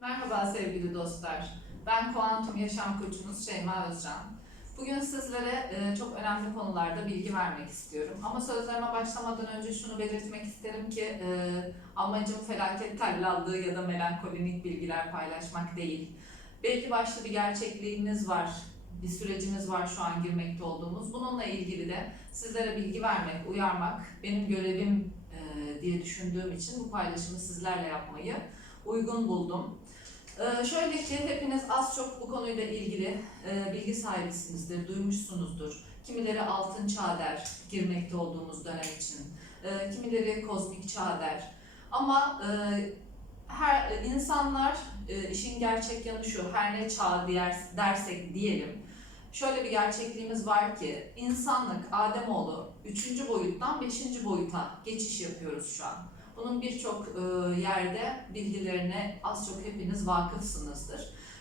Merhaba sevgili dostlar. Ben kuantum yaşam koçunuz Şeyma Özcan. Bugün sizlere e, çok önemli konularda bilgi vermek istiyorum. Ama sözlerime başlamadan önce şunu belirtmek isterim ki e, amacım felaket tellallığı ya da melankolinik bilgiler paylaşmak değil. Belki başta bir gerçekliğimiz var, bir sürecimiz var şu an girmekte olduğumuz. Bununla ilgili de sizlere bilgi vermek, uyarmak benim görevim e, diye düşündüğüm için bu paylaşımı sizlerle yapmayı uygun buldum. Ee, şöyle ki hepiniz az çok bu konuyla ilgili e, bilgi sahibisinizdir, duymuşsunuzdur. Kimileri altın çağ der girmekte olduğumuz dönem için. E, kimileri kozmik çağ der. Ama e, her insanlar işin gerçek yanı şu, her ne çağ dersek diyelim. Şöyle bir gerçekliğimiz var ki insanlık, Ademoğlu 3. boyuttan 5. boyuta geçiş yapıyoruz şu an. Bunun birçok e, yerde bilgilerine az çok hepiniz vakıfsınızdır.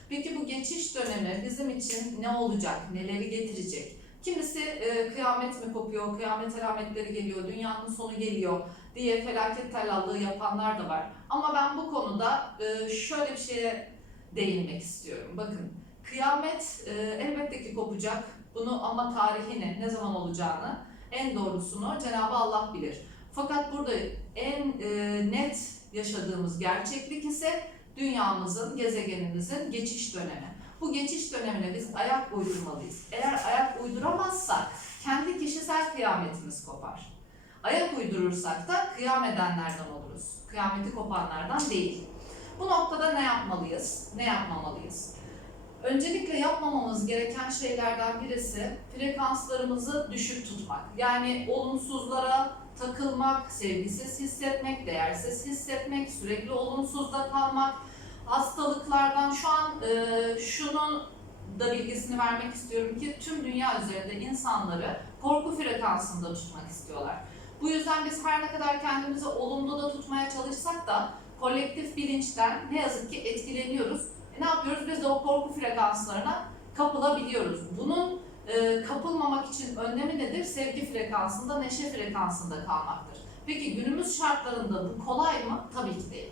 Peki bu geçiş dönemi bizim için ne olacak, neleri getirecek? Kimisi e, kıyamet mi kopuyor, kıyamet alametleri geliyor, dünyanın sonu geliyor diye felaket tellallığı yapanlar da var. Ama ben bu konuda e, şöyle bir şeye değinmek istiyorum. Bakın kıyamet e, elbette ki kopacak. Bunu ama tarihini, ne zaman olacağını, en doğrusunu Cenab-ı Allah bilir. Fakat burada en e, net yaşadığımız gerçeklik ise dünyamızın, gezegenimizin geçiş dönemi. Bu geçiş dönemine biz ayak uydurmalıyız. Eğer ayak uyduramazsak kendi kişisel kıyametimiz kopar. Ayak uydurursak da kıyam edenlerden oluruz. Kıyameti kopanlardan değil. Bu noktada ne yapmalıyız, ne yapmamalıyız? Öncelikle yapmamamız gereken şeylerden birisi frekanslarımızı düşük tutmak. Yani olumsuzlara takılmak, sevgisiz hissetmek, değersiz hissetmek, sürekli olumsuzda kalmak, hastalıklardan şu an e, şunun da bilgisini vermek istiyorum ki tüm dünya üzerinde insanları korku frekansında tutmak istiyorlar. Bu yüzden biz her ne kadar kendimizi olumlu da tutmaya çalışsak da kolektif bilinçten ne yazık ki etkileniyoruz. E ne yapıyoruz? Biz de o korku frekanslarına kapılabiliyoruz. Bunun e, kapılmamak için önlemi nedir? Sevgi frekansında, neşe frekansında kalmaktır. Peki günümüz şartlarında bu kolay mı? Tabii ki değil.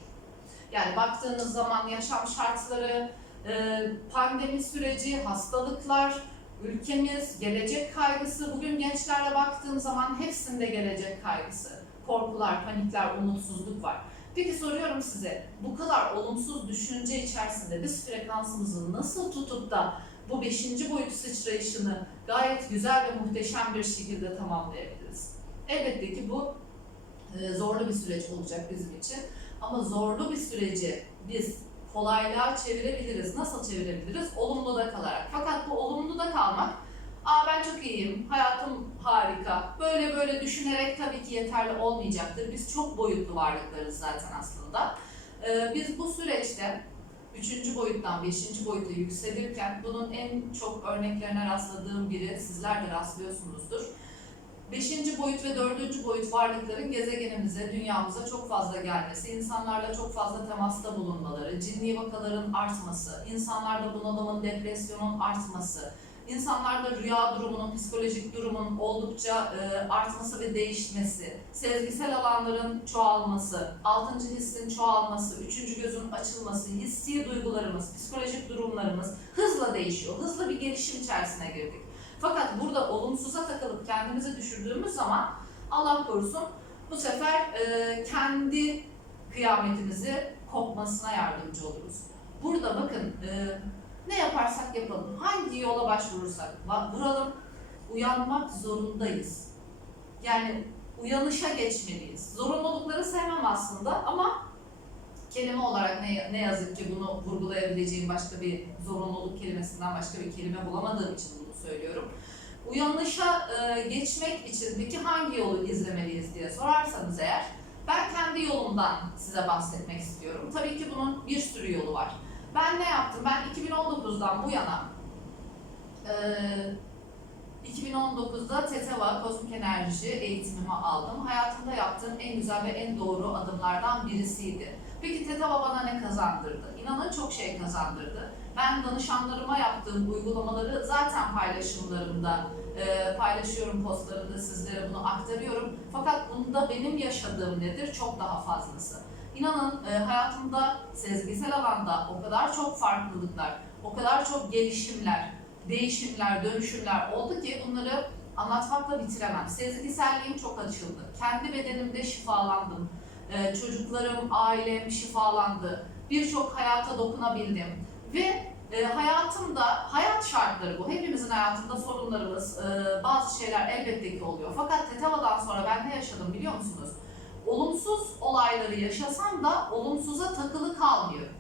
Yani baktığınız zaman yaşam şartları, e, pandemi süreci, hastalıklar, ülkemiz, gelecek kaygısı, bugün gençlerle baktığım zaman hepsinde gelecek kaygısı, korkular, panikler, umutsuzluk var. Peki soruyorum size, bu kadar olumsuz düşünce içerisinde biz frekansımızı nasıl tutup da bu beşinci boyut sıçrayışını gayet güzel ve muhteşem bir şekilde tamamlayabiliriz? Elbette ki bu e, zorlu bir süreç olacak bizim için. Ama zorlu bir süreci biz kolaylığa çevirebiliriz. Nasıl çevirebiliriz? Olumluda kalarak. Fakat bu olumluda kalmak, aa ben çok iyiyim, hayatım harika, böyle böyle düşünerek tabii ki yeterli olmayacaktır. Biz çok boyutlu varlıklarız zaten aslında. Ee, biz bu süreçte üçüncü boyuttan beşinci boyuta yükselirken bunun en çok örneklerine rastladığım biri sizler de rastlıyorsunuzdur. Beşinci boyut ve dördüncü boyut varlıkların gezegenimize, dünyamıza çok fazla gelmesi, insanlarla çok fazla temasta bulunmaları, cinni vakaların artması, insanlarda bunalımın, depresyonun artması, insanlarda rüya durumunun, psikolojik durumun oldukça e, artması ve değişmesi, sezgisel alanların çoğalması, altıncı hissin çoğalması, üçüncü gözün açılması, hissi duygularımız, psikolojik durumlarımız hızla değişiyor. Hızlı bir gelişim içerisine girdik. Fakat burada olumsuza takılıp kendimizi düşürdüğümüz zaman Allah korusun bu sefer e, kendi kıyametimizi kopmasına yardımcı oluruz. Burada bakın e, ne yaparsak yapalım, hangi yola başvurursak vuralım, uyanmak zorundayız. Yani uyanışa geçmeliyiz. Zorunlulukları sevmem aslında ama kelime olarak ne, ne yazık ki bunu vurgulayabileceğim başka bir zorunluluk kelimesinden başka bir kelime bulamadığım için bunu söylüyorum. Uyanışa e, geçmek için peki hangi yolu izlemeliyiz diye sorarsanız eğer ben kendi yolumdan size bahsetmek istiyorum. Tabii ki bunun bir sürü yolu var. Ben ne yaptım? Ben 2019'dan bu yana e, 2019'da TETEVA Kozmik Enerji eğitimimi aldım. Hayatımda yaptığım en güzel ve en doğru adımlardan birisiydi. Peki TETEVA bana ne kazandırdı? İnanın çok şey kazandırdı. Ben danışanlarıma yaptığım uygulamaları zaten paylaşımlarımda e, paylaşıyorum postlarımda sizlere bunu aktarıyorum. Fakat bunda benim yaşadığım nedir? Çok daha fazlası. İnanın e, hayatımda sezgisel alanda o kadar çok farklılıklar, o kadar çok gelişimler, değişimler, dönüşümler oldu ki bunları anlatmakla bitiremem. Sezgiselliğim çok açıldı. Kendi bedenimde şifalandım. E, çocuklarım, ailem şifalandı. Birçok hayata dokunabildim. Ve e, hayatımda, hayat şartları bu. Hepimizin hayatında sorunlarımız, e, bazı şeyler elbette ki oluyor. Fakat Tetava'dan sonra ben ne yaşadım biliyor musunuz? Olumsuz olayları yaşasam da olumsuza takılı kalmıyorum.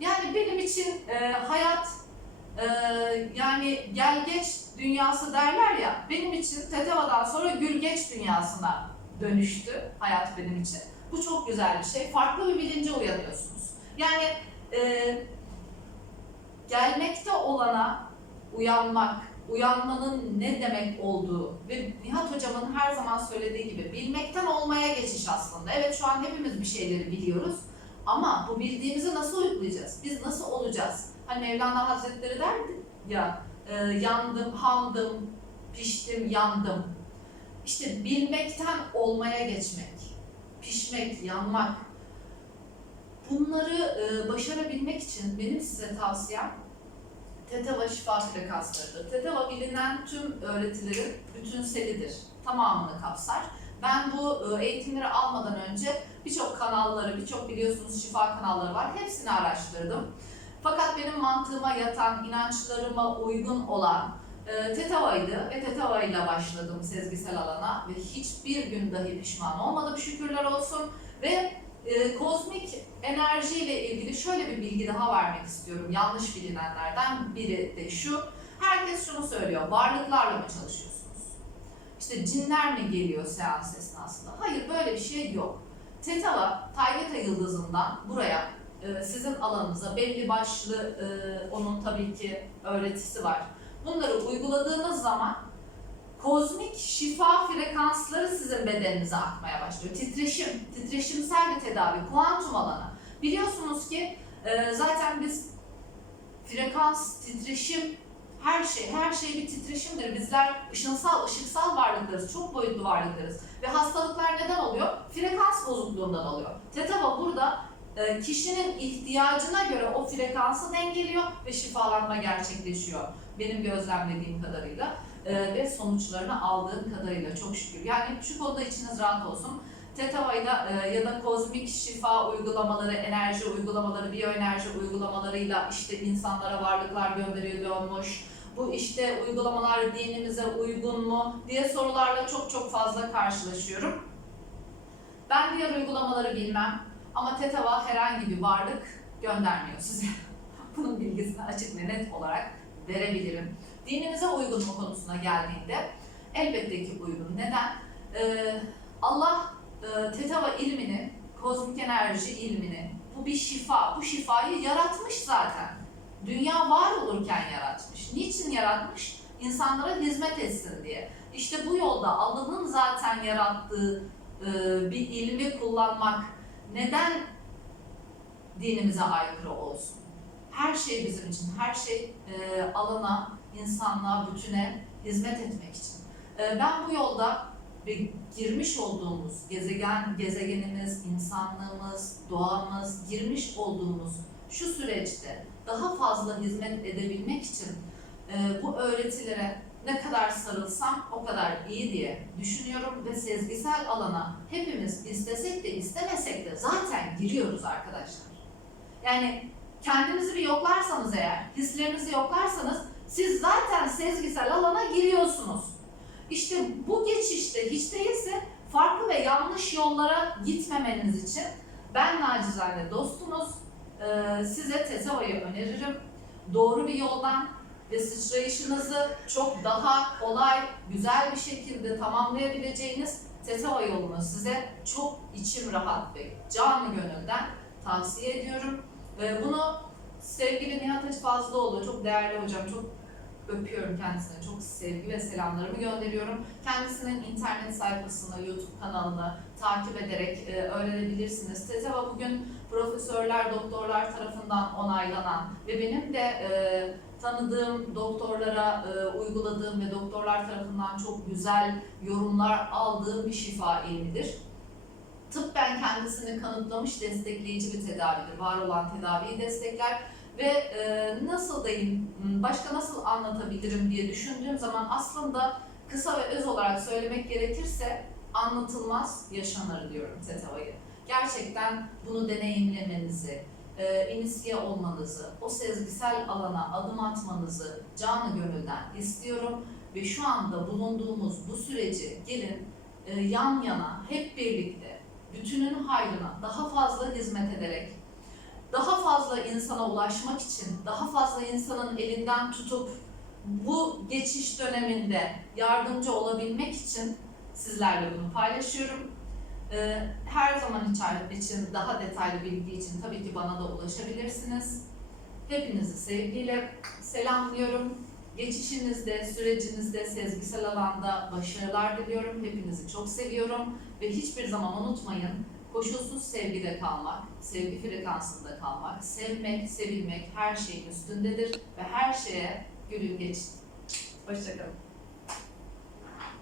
Yani benim için e, hayat e, yani gel geç dünyası derler ya, benim için Tetava'dan sonra gül geç dünyasına dönüştü hayat benim için. Bu çok güzel bir şey. Farklı bir bilince uyanıyorsunuz. Yani e, gelmekte olana uyanmak, uyanmanın ne demek olduğu ve Nihat Hocam'ın her zaman söylediği gibi bilmekten olmaya geçiş aslında. Evet şu an hepimiz bir şeyleri biliyoruz ama bu bildiğimizi nasıl uygulayacağız? Biz nasıl olacağız? Hani Mevlana Hazretleri derdi ya e, yandım, hamdım, piştim, yandım. İşte bilmekten olmaya geçmek, pişmek, yanmak. Bunları e, başarabilmek için benim size tavsiyem Teteva şifa frekanslarıdır. Teteva bilinen tüm öğretilerin bütünselidir. Tamamını kapsar. Ben bu e, eğitimleri almadan önce birçok kanalları, birçok biliyorsunuz şifa kanalları var. Hepsini araştırdım. Fakat benim mantığıma yatan, inançlarıma uygun olan e, Tetava'ydı ve Tetava ile başladım sezgisel alana ve hiçbir gün dahi pişman olmadım şükürler olsun ve e, kozmik enerjiyle ilgili şöyle bir bilgi daha vermek istiyorum. Yanlış bilinenlerden biri de şu. Herkes şunu söylüyor. Varlıklarla mı çalışıyorsunuz? İşte cinler mi geliyor seans esnasında? Hayır böyle bir şey yok. Tetava, Taygeta yıldızından buraya e, sizin alanınıza belli başlı e, onun tabii ki öğretisi var. Bunları uyguladığınız zaman kozmik şifa frekansları sizin bedeninize akmaya başlıyor. Titreşim, titreşimsel bir tedavi, kuantum alanı. Biliyorsunuz ki e, zaten biz frekans, titreşim, her şey, her şey bir titreşimdir. Bizler ışınsal, ışıksal varlıklarız, çok boyutlu varlıklarız. Ve hastalıklar neden oluyor? Frekans bozukluğundan oluyor. Tetava burada e, kişinin ihtiyacına göre o frekansı dengeliyor ve şifalanma gerçekleşiyor. Benim gözlemlediğim kadarıyla e, ve sonuçlarını aldığım kadarıyla çok şükür. Yani şu konuda içiniz rahat olsun. Tetava'yla e, ya da kozmik şifa uygulamaları, enerji uygulamaları, biyoenerji uygulamalarıyla işte insanlara varlıklar gönderiyormuş. Bu işte uygulamalar dinimize uygun mu diye sorularla çok çok fazla karşılaşıyorum. Ben diğer uygulamaları bilmem ama Tetava herhangi bir varlık göndermiyor size. Bunun bilgisini açık ve net olarak verebilirim. Dinimize uygun mu konusuna geldiğinde elbette ki uygun. Neden? Ee, Allah e, Tetava ilmini, kozmik enerji ilmini, bu bir şifa, bu şifayı yaratmış zaten. Dünya var olurken yaratmış. Niçin yaratmış? İnsanlara hizmet etsin diye. İşte bu yolda Allah'ın zaten yarattığı e, bir ilmi kullanmak neden dinimize aykırı olsun? Her şey bizim için, her şey e, alana, insanlığa, bütüne hizmet etmek için. E, ben bu yolda girmiş olduğumuz gezegen, gezegenimiz, insanlığımız, doğamız, girmiş olduğumuz şu süreçte daha fazla hizmet edebilmek için e, bu öğretilere ne kadar sarılsam o kadar iyi diye düşünüyorum ve sezgisel alana hepimiz istesek de istemesek de zaten giriyoruz arkadaşlar. Yani kendinizi bir yoklarsanız eğer, hislerinizi yoklarsanız siz zaten sezgisel alana giriyorsunuz. İşte bu geçişte hiç değilse farklı ve yanlış yollara gitmemeniz için ben nacizane dostunuz, e, size Tetava'yı öneririm. Doğru bir yoldan ve sıçrayışınızı çok daha kolay, güzel bir şekilde tamamlayabileceğiniz Tetava yolunu size çok içim rahat ve canı gönülden tavsiye ediyorum. Ve bunu sevgili Nihat Hacı Fazlıoğlu, çok değerli hocam, çok öpüyorum kendisine. Çok sevgi ve selamlarımı gönderiyorum. Kendisinin internet sayfasını, YouTube kanalını takip ederek e, öğrenebilirsiniz. TETEVA bugün profesörler, doktorlar tarafından onaylanan ve benim de e, tanıdığım doktorlara e, uyguladığım ve doktorlar tarafından çok güzel yorumlar aldığım bir şifa ilmidir. Tıbben kendisini kanıtlamış destekleyici bir tedavidir. Var olan tedaviyi destekler ve e, nasıl diyeyim, başka nasıl anlatabilirim diye düşündüğüm zaman aslında kısa ve öz olarak söylemek gerekirse anlatılmaz, yaşanır diyorum tetavayı. Gerçekten bunu deneyimlemenizi, e, inisiye olmanızı, o sezgisel alana adım atmanızı canı gönülden istiyorum ve şu anda bulunduğumuz bu süreci gelin e, yan yana hep birlikte bütünün hayrına daha fazla hizmet ederek daha fazla insana ulaşmak için, daha fazla insanın elinden tutup bu geçiş döneminde yardımcı olabilmek için sizlerle bunu paylaşıyorum. Ee, Her zaman için daha detaylı bilgi için tabii ki bana da ulaşabilirsiniz. Hepinizi sevgiyle selamlıyorum. Geçişinizde, sürecinizde, sezgisel alanda başarılar diliyorum. Hepinizi çok seviyorum ve hiçbir zaman unutmayın koşulsuz sevgide kalmak, sevgi frekansında kalmak, sevmek, sevilmek her şeyin üstündedir ve her şeye gülün geçin. Hoşçakalın.